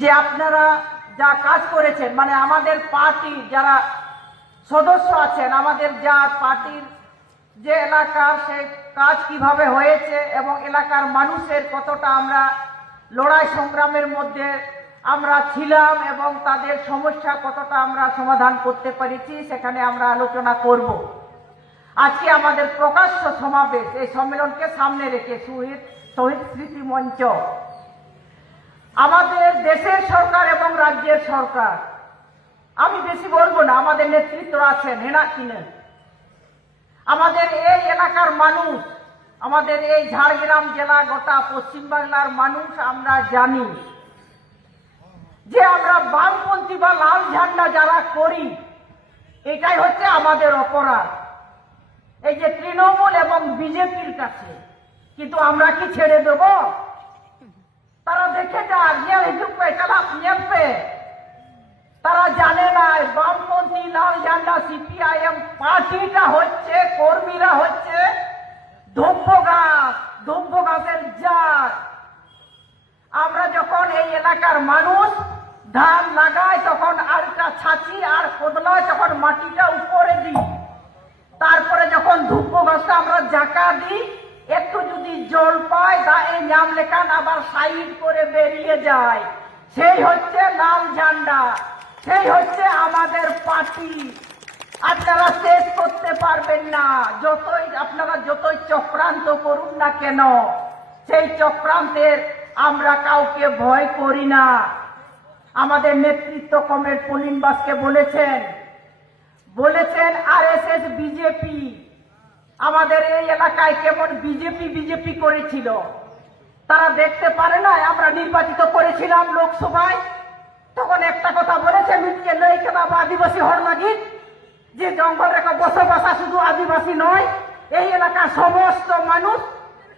যে আপনারা যা কাজ করেছেন মানে আমাদের পার্টি যারা সদস্য আছেন, আমাদের যা পার্টির যে এলাকার সেই কাজ কীভাবে হয়েছে এবং এলাকার মানুষের কতটা আমরা লড়াই সংগ্রামের মধ্যে আমরা ছিলাম এবং তাদের সমস্যা কতটা আমরা সমাধান করতে পেরেছি, সেখানে আমরা আলোচনা করব। আজকে আমাদের প্রকাশ্য সমাবেশ এই সম্মেলনকে সামনে রেখে শহীদ শহীদ স্মৃতি মঞ্চ। আমাদের দেশের সরকার এবং রাজ্যের সরকার। আমি বেশি বলব না, আমাদের নেতৃত্ব আছেন হেনা কিনেন আমাদের এই এলাকার মানুষ, আমাদের এই ঝাড়গ্রাম জেলা, গোটা পশ্চিমবাংলার মানুষ আমরা জানি। যে আমরা বামপন্থী বা লাল ঝান্ডা যারা করি, এটাই হচ্ছে আমাদের অপরাধ। এই যে তৃণমূল এবং বিজেপির কাছে, কিন্তু আমরা কি ছেড়ে দেব? তারা দেখে যান ইয়ার হিজুপে কালাপ নিয়পে তারা জানে না, বামপন্থী লাল ঝান্ডা সিপিআইএম পার্টিটা হচ্ছে, কর্মীরা হচ্ছে ধূম্ব গাছ, ধূম্ব গাছের জাত আমরা যখন এই এলাকার মানুষ, ধান লাগায় তখন আরটা ছাঁচি আর কোদলায় তখন মাটিটা উপরে দিই, তারপরে যখন ধূপ গাছটা আমরা জাকা দিই যদি জল পায়, তা এই নাম লেখান আবার সাইড করে বেরিয়ে যায়। সেই হচ্ছে লাল ঝান্ডা। সেই হচ্ছে আমাদের পার্টি। আপনারা শেষ করতে পারবেন না। যতই আপনারা যতই চক্রান্ত করুন না কেন, সেই চক্রান্তের আমরা কাউকে ভয় করি না। আমাদের নেতৃত্ব কমের পুলিন বাসকে বলেছেন। বলেছেন আরএসএস, বিজেপি আমাদের এই এলাকায় কেমন বিজেপি বিজেপি করেছিল? তারা দেখতে পারে না, আমরা নির্বাচিত করেছিলাম লোকসভায়। তখন একটা কথা বলেছে মিটিয়ে লই কেনা আদিবাসী হর যে জঙ্গল রেখা বসবাসা শুধু আদিবাসী নয়, এই এলাকার সমস্ত মানুষ,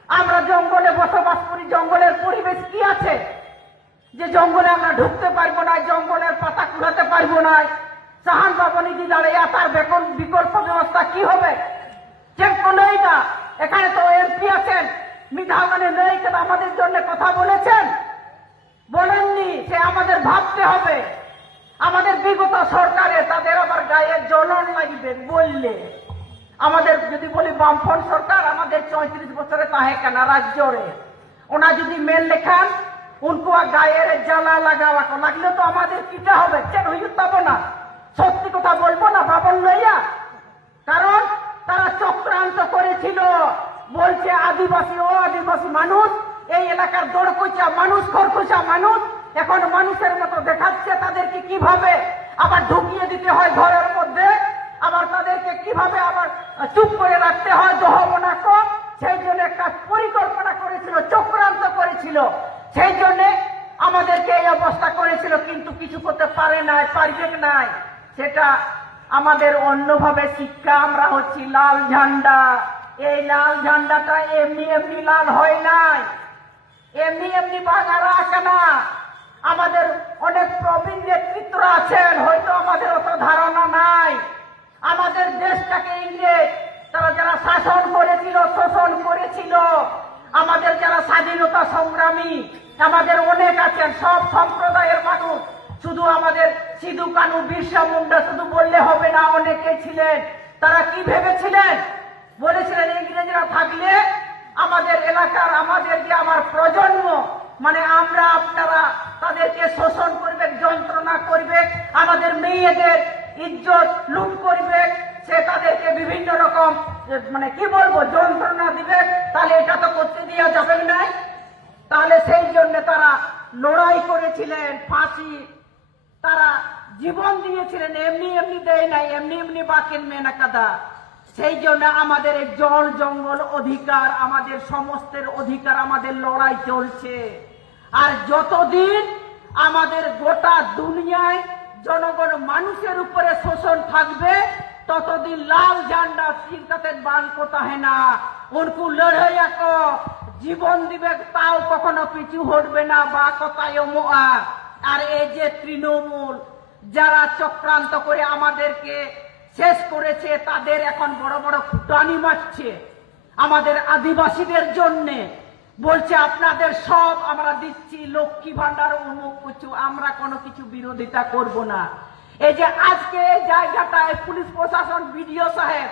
আমরা জঙ্গলে বসবাস করি, জঙ্গলের পরিবেশ কি আছে? যে জঙ্গলে আমরা ঢুকতে পারব না, জঙ্গলের পাতা কুড়াতে পারব না। সাহান বাবা নিধি দাঁড়িয়ে তার বেকন বিকল্প ব্যবস্থা কি হবে? কেউ নেই না এখানে তো এমপি আছেন মিধাগানে নেই কেন আমাদের জন্য কথা বলেছেন? বলেননি, সে আমাদের ভাবতে হবে। আমাদের বিগত সরকারে তাদের আবার গায়ে জ্বলন লাগবে, বললে। আমাদের যদি বলি বামফ্রন্ট সরকার, আমাদের চৌত্রিশ বছরে তাহে কেনা রাজ্যরে। ওনা যদি মেল লেখান, উনকু গায়ের জ্বালা লাগাওয়া লাগলে তো আমাদের কিটা হবে? কেন হইতে না সত্যি কথা বলব না বাবন লইয়া? কারণ তারা চক্রান্ত করেছিল। বলছে, আদিবাসী, ও আদিবাসী মানুষ, এই এলাকার দড়কুচা মানুষ খরকুচা মানুষ, এখন মানুষের মতো দেখাচ্ছে তাদেরকে কীভাবে আবার ঢুকিয়ে দিতে হয় ঘরের মধ্যে, আবার তাদেরকে কীভাবে আবার চুপ করে রাখতে হয়, দহমনা কম সেই জন্য একটা পরিকল্পনা করেছিল, চক্রান্ত করেছিল। সেই জন্য আমাদেরকে এই অবস্থা করেছিল, কিন্তু কিছু করতে পারে নাই, পারবে নাই। সেটা আমাদের অন্যভাবে শিক্ষা, আমরা হচ্ছি লাল ঝান্ডা। এই লাল ঝান্ডাটা এমনি এমনি লাল হয় নাই। এমনি এমনি বাঙারা আসে না। আমাদের অনেক প্রবীণ নেতৃত্ব আছেন, হয়তো আমাদের অত ধারণা নাই। আমাদের দেশটাকে ইংরেজ, তারা যারা শাসন করেছিল, শোষণ করেছিল, আমাদের যারা স্বাধীনতা সংগ্রামী, আমাদের অনেক আছেন, সব সম্প্রদায়ের মানুষ। সিধু কানু, বিরসা মুন্ডা শুধু বললে হবে না, অনেকে ছিলেন। তারা কি ভেবেছিলেন? বলেছিলেন, ইংরেজরা থাকলে আমাদের এলাকার, আমাদের যে আমার প্রজন্ম মানে আমরা আপনারা তাদেরকে শোষণ করবে, যন্ত্রণা করবে, আমাদের মেয়েদের ইজ্জত লুট করবে, সে তাদেরকে বিভিন্ন রকম মানে কি বলব, যন্ত্রণা দিবে, তাহলে এটা তো করতে দেওয়া যাবে না। তাহলে সেই জন্য তারা লড়াই করেছিলেন, ফাঁসি তারা জীবন দিয়েছিলেন, এমনি এমনি দেয় নাই, এমনি এমনি বাকেন মেনা কাদা। সেই জন্য আমাদের জল জঙ্গল অধিকার, আমাদের সমস্তের অধিকার আমাদের লড়াই চলছে। আর যতদিন আমাদের গোটা দুনিয়ায় জনগণ মানুষের উপরে শোষণ থাকবে, ততদিন লাল ঝান্ডা চিন্তাতে বান কোথায় না? উনকু লড়াই জীবন দিবে, তাও কখনো পিছু হটবে না, বা কোথায় মোয়া। আর এই যে তৃণমূল, যারা চক্রান্ত করে আমাদেরকে শেষ করেছে, তাদের এখন বড় বড় ফুটানি মারছে। আমাদের আদিবাসীদের জন্যে বলছে, আপনাদের সব আমরা দিচ্ছি, লক্ষ্মী ভান্ডার অমুক কিছু আমরা কোনো কিছু বিরোধিতা করব না। এই যে আজকে এই জায়গাটায় পুলিশ প্রশাসন, বিডিও সাহেব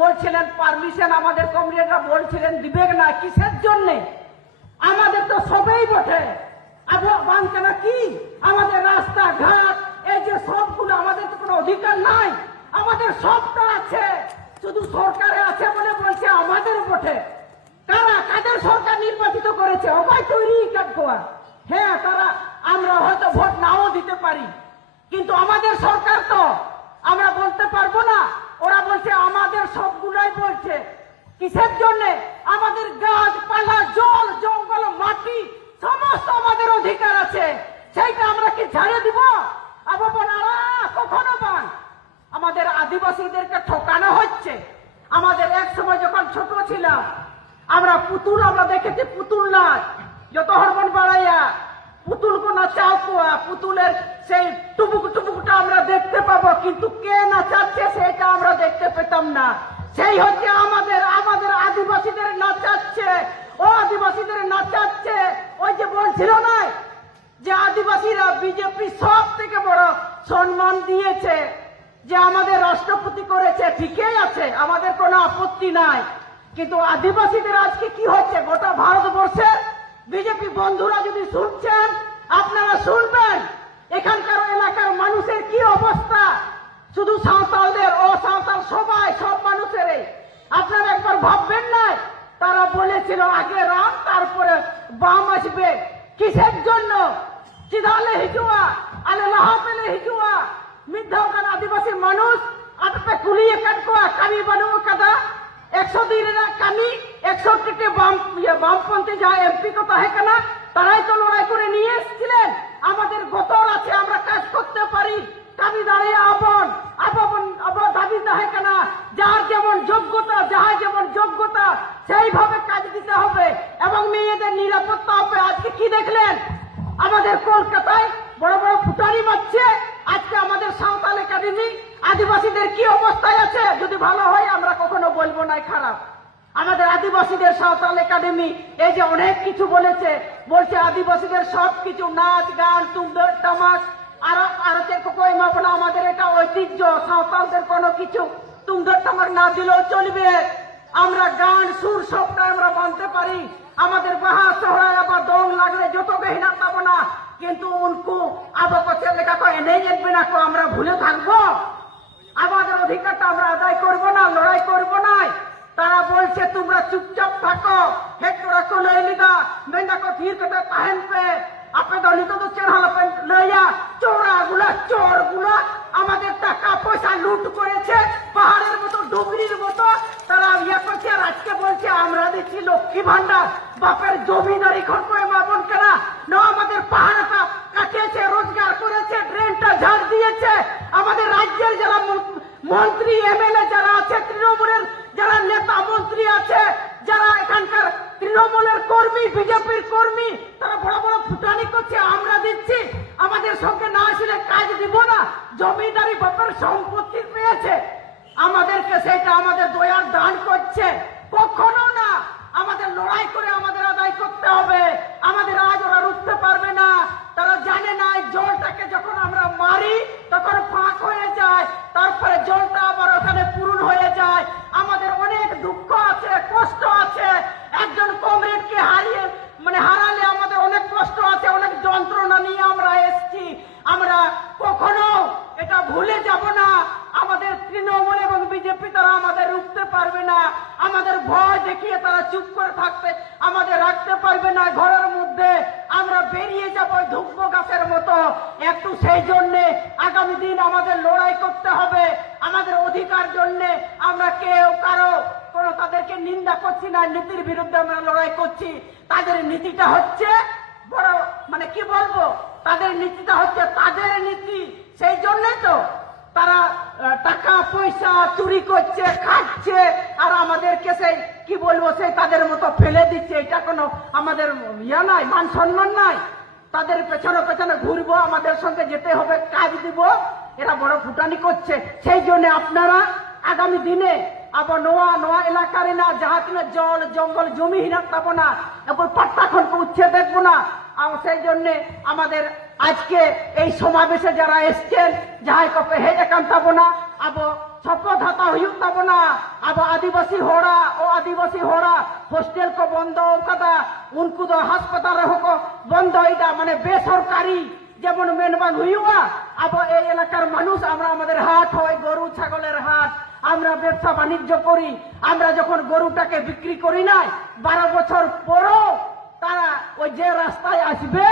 বলছিলেন, পারমিশন আমাদের কমরেডরা বলছিলেন দিবেন না কিসের জন্যে? আমাদের তো সবেই বটে। আবহাওয়া না কি আমাদের রাস্তাঘাট, এই যে সবগুলো আমাদের তো কোনো অধিকার নাই। আমাদের সবটা আছে, শুধু সরকারে আছে বলে বলছে আমাদের বটে। কারা কাদের সরকার নির্বাচিত করেছে? অবাই তৈরি কাটকোয়া হ্যাঁ তারা, আমরা হয়তো ভোট নাও দিতে পারি। কিন্তু আমাদের সরকার তো, আমরা বলতে পারব না। ওরা বলছে আমাদের সবগুলাই বলছে। কিসের জন্য? আমাদের গাছপালা জল, জঙ্গল, মাটি আমাদের অধিকার আছে। সেইটা আমরা কি ঝাড়ে দিব? আবার বোনারা কখনো পান? আমাদের আদিবাসীদেরকে ঠকানো হচ্ছে। আমাদের এক সময় যখন ছোট ছিলাম, আমরা পুতুল আমরা দেখেছি, পুতুল নাচ যত হরমোন বাড়াইয়া পুতুল কো নাচাও পুতুলের সেই টুপুক টুপুকটা আমরা দেখতে পাবো, কিন্তু কে নাচাচ্ছে সেটা আমরা দেখতে পেতাম না। সেই হচ্ছে আমাদের আমাদের আদিবাসীদের নাচাচ্ছে ও আদিবাসীদের নাচাচ্ছে ওই যে বলছিল না, যে আদিবাসীরা বিজেপি সব থেকে বড় সম্মান দিয়েছে, যে আমাদের রাষ্ট্রপতি করেছে, ঠিকই আছে, আমাদের কোনো আপত্তি নাই। কিন্তু আদিবাসীদের আজকে কি হচ্ছে? গোটা ভারতবর্ষের বিজেপি বন্ধুরা যদি শুনছেন, আপনারা শুনবেন, এখানকার এলাকার মানুষের কি অবস্থা? শুধু সাঁওতালদের ও সাঁওতাল সবাই, সব মানুষেরই। আপনারা একবার ভাববেন না, তারা বলেছিল আগে রাম, তারপরে বাম আসবে। কিসের জন্য? চিদালে হিজুয়া আলে লাহাপেলে হিজুয়া। মিথ্যাওকান আদিবাসী মানুষ আটপে কুলিয়ে কাটকোয়া কামি বানুয়া কাদা। একশো দিনের কামি একষট্টিটি বাম ইয়ে, বামপন্থী যা এমপি কো তাহে কেনা তারাই তো লড়াই করে নিয়ে এসেছিলেন। আমাদের গতর আছে আমরা কাজ করতে পারি। কামি দাঁড়িয়ে আপন আপন আবার দাবি তাহে কেনা। যার যেমন যোগ্যতা যার যেমন যোগ্যতা সেইভাবে মেয়েদের নিরাপত্তা হবে, আজকে কি দেখলেন? আমাদের কলকাতায় বড় বড় ফুটারি মারছে, আজকে আমাদের সাঁওতাল একাডেমি, আদিবাসীদের কি অবস্থায় আছে? যদি ভালো হয়, আমরা কখনো বলব না খারাপ। আমাদের আদিবাসীদের সাঁওতাল একাডেমি, এই যে অনেক কিছু বলেছে, বলছে আদিবাসীদের সব কিছু নাচ, গান তুমদর তামাক, আর আর কই মাপনা আমাদের এটা ঐতিহ্য, সাঁওতালদের কোনো কিছু তুমদর তামাক না দিলেও চলবে। আমরা গান, সুর সবটা আমরা বানতে পারি। আমাদের বাহা সহরায় আবার দং লাগলে যত গহিনা পাবো না। কিন্তু উনকু আবার পথের লেখা তো এনেই জানবে না কো, আমরা ভুলে থাকব। আমাদের অধিকারটা আমরা আদায় করব না, লড়াই করব না। তারা বলছে, তোমরা চুপচাপ থাকো। হেক্টরা কো লই লিগা কো ধীর কথা তাহেন পে। আপে দলিত তো চেহারা লইয়া। চোরা গুলা, চোরগুলা আমাদের টাকা পয়সা লুট করেছে, পাহাড়ের মতো, ডুবরির মতো। তারা ইয়ে করছে আর আজকে বলছে, আমরা দিচ্ছি লক্ষ্মী ভান্ডার বাপের জমিদারি খরকয়ে মাবন কেনা না, আমাদের পাহাড়টা কাটিয়েছে, রোজগার করেছে ড্রেনটা ঝাড় দিয়েছে। আমাদের রাজ্যের যারা মন- মন্ত্রী, এমএলএ যারা আছে, তৃণমূলের যারা নেতা মন্ত্রী আছে যারা এখানকার তৃণমূলের কর্মী, বিজেপির কর্মী, তারা বড় বড় ফুটানি করছে, আমরা দিচ্ছি। আমাদের সঙ্গে না আসলে কাজ দিব না। জমিদারি বাপের সম্পত্তি পেয়েছে। আমাদেরকে সেটা আমাদের দয়ার দান করছে। কখনো না আমাদের লড়াই করে আমাদের আদায় করতে হবে আমাদের আজ ওরা রুখতে পারবে না তারা জানে না এই জলটাকে যখন আমরা মারি তখন ফাঁক হয়ে যায় তারপরে জলটা আবার ওখানে পূরণ হয়ে যায় আমাদের অনেক দুঃখ আছে কষ্ট আছে একজন কমরেডকে হারিয়ে মানে হারালে আমাদের অনেক কষ্ট আছে অনেক যন্ত্রণা নিয়ে আমরা এসছি আমরা কখনো এটা ভুলে যাব না। আমাদের তৃণমূল এবং বিজেপি তারা আমাদের রুখতে পারবে না। আমাদের ভয় দেখিয়ে তারা চুপ করে থাকতে, আমাদের রাখতে পারবে না ঘরের মধ্যে। আমরা বেরিয়ে যাব ধূপ গাছের মতো। একটু সেই জন্যে আগামী দিন আমাদের লড়াই করতে হবে। আমাদের অধিকার জন্যে আমরা কেউ কারও, কোনো তাদেরকে নিন্দা করছি না, নীতির বিরুদ্ধে আমরা লড়াই করছি। তাদের নীতিটা হচ্ছে বড় মানে কি বলব? তাদের নীতিটা হচ্ছে তাদের নীতি, সেই জন্যই তো তারা টাকা, পয়সা চুরি করছে, খাচ্ছে, আর আমাদেরকে সেই, কি বলব, সেই তাদের মতো ফেলে দিচ্ছে। এটা কোনো আমাদের ইয়া নাই, মান সম্মান নাই। তাদের পেছনে পেছনে ঘুরবো, আমাদের সঙ্গে যেতে হবে, কাজ দিব। এরা বড় ফুটানি করছে। সেই জন্য আপনারা আগামী দিনে আবার নোয়া নোয়া এলাকার না যাহা কিনা জল, জঙ্গল, জমি হিনা পাবো না এরপর পাট্টাখনকে উচ্ছে দেখব না। সেই জন্যে আমাদের আজকে এই সমাবেশে যারা এসছেন, যাহাই কপে হেজে কান্তাবনা, আবো শপথ হাতা হইউক আবো আদিবাসী হোড়া, ও আদিবাসী হোড়া, হোস্টেল কো বন্ধ কাদা উনকু দো হাসপাতাল হোক, বন্ধ ইদা মানে বেসরকারি যেমন মেনবান হইয়া আবার এই এলাকার মানুষ, আমরা আমাদের হাট হয়, গরু, ছাগলের হাট, আমরা ব্যবসা বাণিজ্য করি, আমরা যখন গরুটাকে বিক্রি করি নাই, বারো বছর পরও তারা ওই যে রাস্তায় আসবে,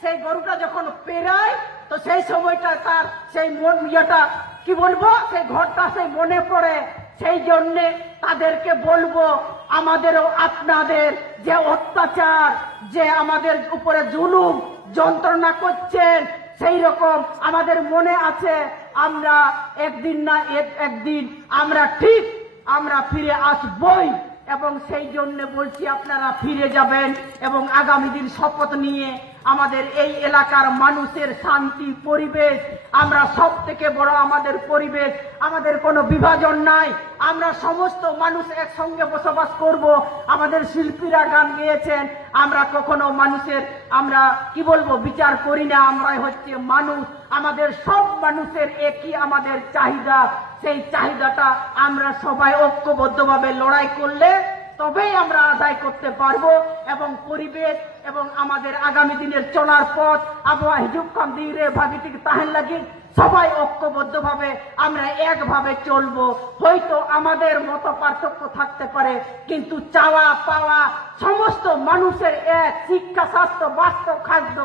সেই গরুটা যখন পেরায়, তো সেই সময়টা তার সেই মন ইয়েটা, কি বলব, সেই ঘরটা সেই মনে পড়ে। সেই জন্যে তাদেরকে বলব, আমাদেরও আপনাদের যে অত্যাচার, যে আমাদের উপরে জুলুম, যন্ত্রণা করছেন, সেই রকম আমাদের মনে আছে। আমরা একদিন না এক- একদিন আমরা ঠিক আমরা ফিরে আসবই। এবং সেই জন্য বলছি আপনারা ফিরে যাবেন এবং আগামী দিন শপথ নিয়ে আমাদের এই এলাকার মানুষের শান্তি, পরিবেশ, আমরা সব থেকে বড় আমাদের পরিবেশ, আমাদের কোনো বিভাজন নাই, আমরা সমস্ত মানুষ একসঙ্গে বসবাস করব, আমাদের শিল্পীরা গান গেয়েছেন, আমরা কখনো মানুষের, আমরা কি বলব, বিচার করি না, আমরাই হচ্ছে মানুষ। আমাদের সব মানুষের একই আমাদের চাহিদা। সেই চাহিদাটা আমরা সবাই ঐক্যবদ্ধভাবে লড়াই করলে তবেই আমরা আদায় করতে পারব এবং পরিবেশ এবং আমাদের আগামী দিনের চলার পথ, আবহাওয়া হিজুক কাম দিয়ে ভাগিটিক তাহেন লাগি, সবাই ঐক্যবদ্ধভাবে আমরা একভাবে চলবো। হয়তো আমাদের মত পার্থক্য থাকতে পারে, কিন্তু চাওয়া পাওয়া সমস্ত মানুষের এক, শিক্ষা, স্বাস্থ্য, বাস্তব খাদ্য,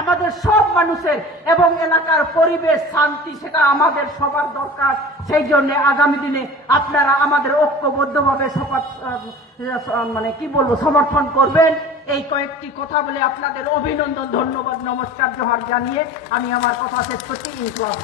আমাদের সব মানুষের এবং এলাকার পরিবেশ, শান্তি, সেটা আমাদের সবার দরকার। সেই জন্য আগামী দিনে আপনারা আমাদের ঐক্যবদ্ধভাবে সবার মানে কি বলব, সমর্থন করবেন। এই কয়েকটি কথা বলে আপনাদের অভিনন্দন, ধন্যবাদ, নমস্কার, জোহার জানিয়ে আমি আমার কথা শেষ করছি। ইনকলাব